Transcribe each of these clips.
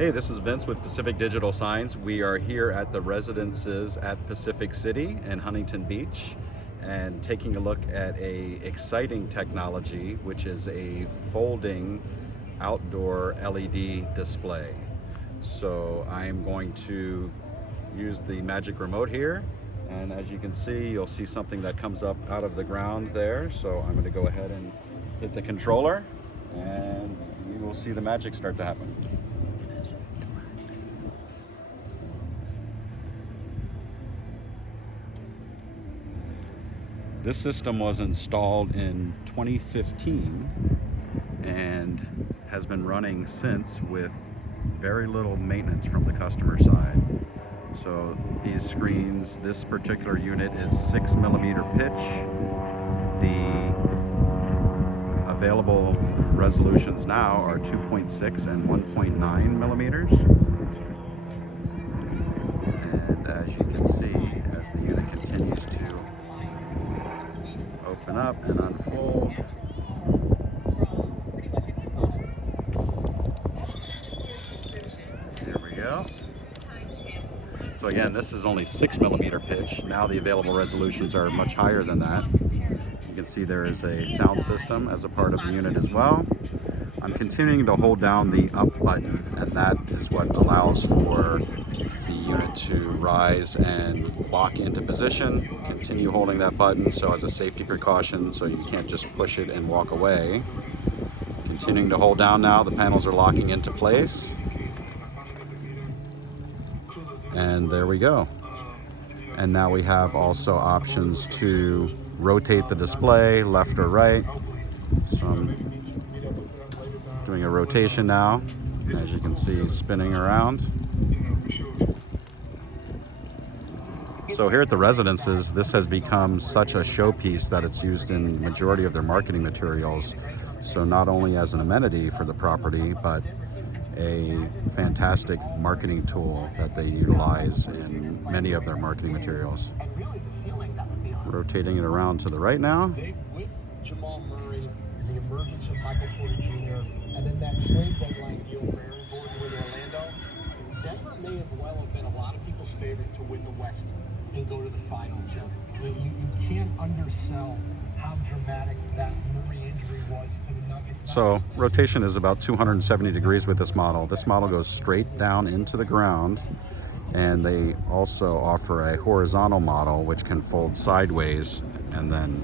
Hey, this is Vince with Pacific Digital Signs. We are here at the residences at Pacific City and Huntington Beach and taking a look at a exciting technology, which is a folding outdoor LED display. So I am going to use the magic remote here, and as you can see, you'll see something that comes up out of the ground there. So I'm going to go ahead and hit the controller, and you will see the magic start to happen. This system was installed in 2015 and has been running since with very little maintenance from the customer side. So these screens, this particular unit is 6mm pitch. The available resolutions now are 2.6 and 1.9 millimeters. And as you can see, as the unit continues to open up and unfold, there we go. So again, this is only 6mm pitch. Now the available resolutions are much higher than that. You can see there is a sound system as a part of the unit as well. I'm continuing to hold down the up button, and that is what allows for the unit to rise and lock into position. Continue holding that button so as a safety precaution, so you can't just push it and walk away. Continuing to hold down now, the panels are locking into place. And there we go. And now we have also options to rotate the display left or right. So I'm doing a rotation now, as you can see, spinning around. So here at the residences, this has become such a showpiece that it's used in the majority of their marketing materials. So not only as an amenity for the property, but a fantastic marketing tool that they utilize in many of their marketing materials. Rotating it around to the right now. With Jamal Murray, the emergence of Michael Porter Jr., and then that trade deadline deal for Aaron Gordon with Orlando, Denver may have well have been a lot of people's favorite to win the West and go to the finals. You can't undersell how dramatic that Murray injury was to the Nuggets. So rotation is about 270 degrees with this model. This model goes straight down into the ground, and they also offer a horizontal model which can fold sideways and then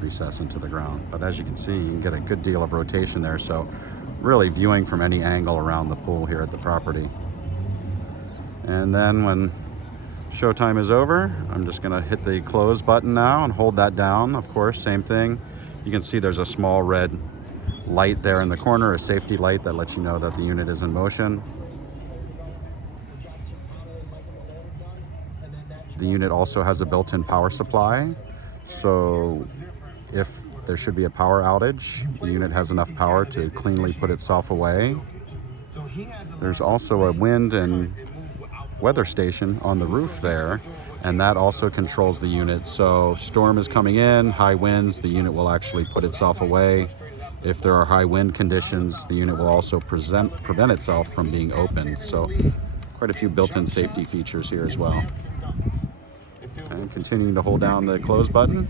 recess into the ground. But as you can see, you can get a good deal of rotation there, so really viewing from any angle around the pool here at the property. And then when showtime is over, I'm just going to hit the close button now and hold that down. Of course, same thing. You can see there's a small red light there in the corner, a safety light that lets you know that the unit is in motion. The unit also has a built-in power supply, so if there should be a power outage, the unit has enough power to cleanly put itself away. There's also a wind and weather station on the roof there, and that also controls the unit. So storm is coming in, high winds, the unit will actually put itself away. If there are high wind conditions, the unit will also prevent itself from being opened. So quite a few built-in safety features here as well. And continuing to hold down the close button.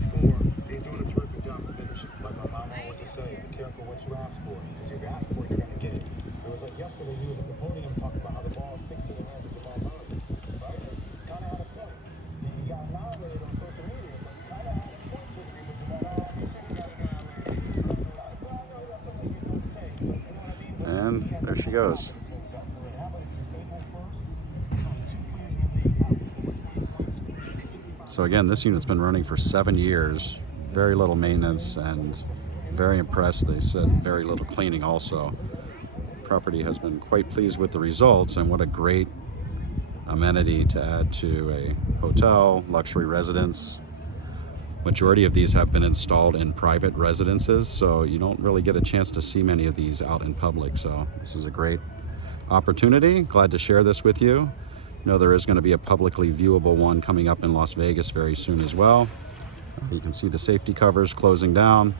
And there she goes. So again, this unit's been running for 7 years, very little maintenance, and very impressed. They said very little cleaning also. Property has been quite pleased with the results, and what a great amenity to add to a hotel, luxury residence. Majority of these have been installed in private residences, so you don't really get a chance to see many of these out in public. So this is a great opportunity. Glad to share this with you. I know there is going to be a publicly viewable one coming up in Las Vegas very soon as well. You can see the safety covers closing down.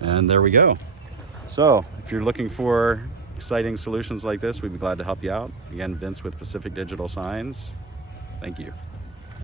And there we go. So if you're looking for exciting solutions like this, we'd be glad to help you out. Again, Vince with Pacific Digital Signs. Thank you.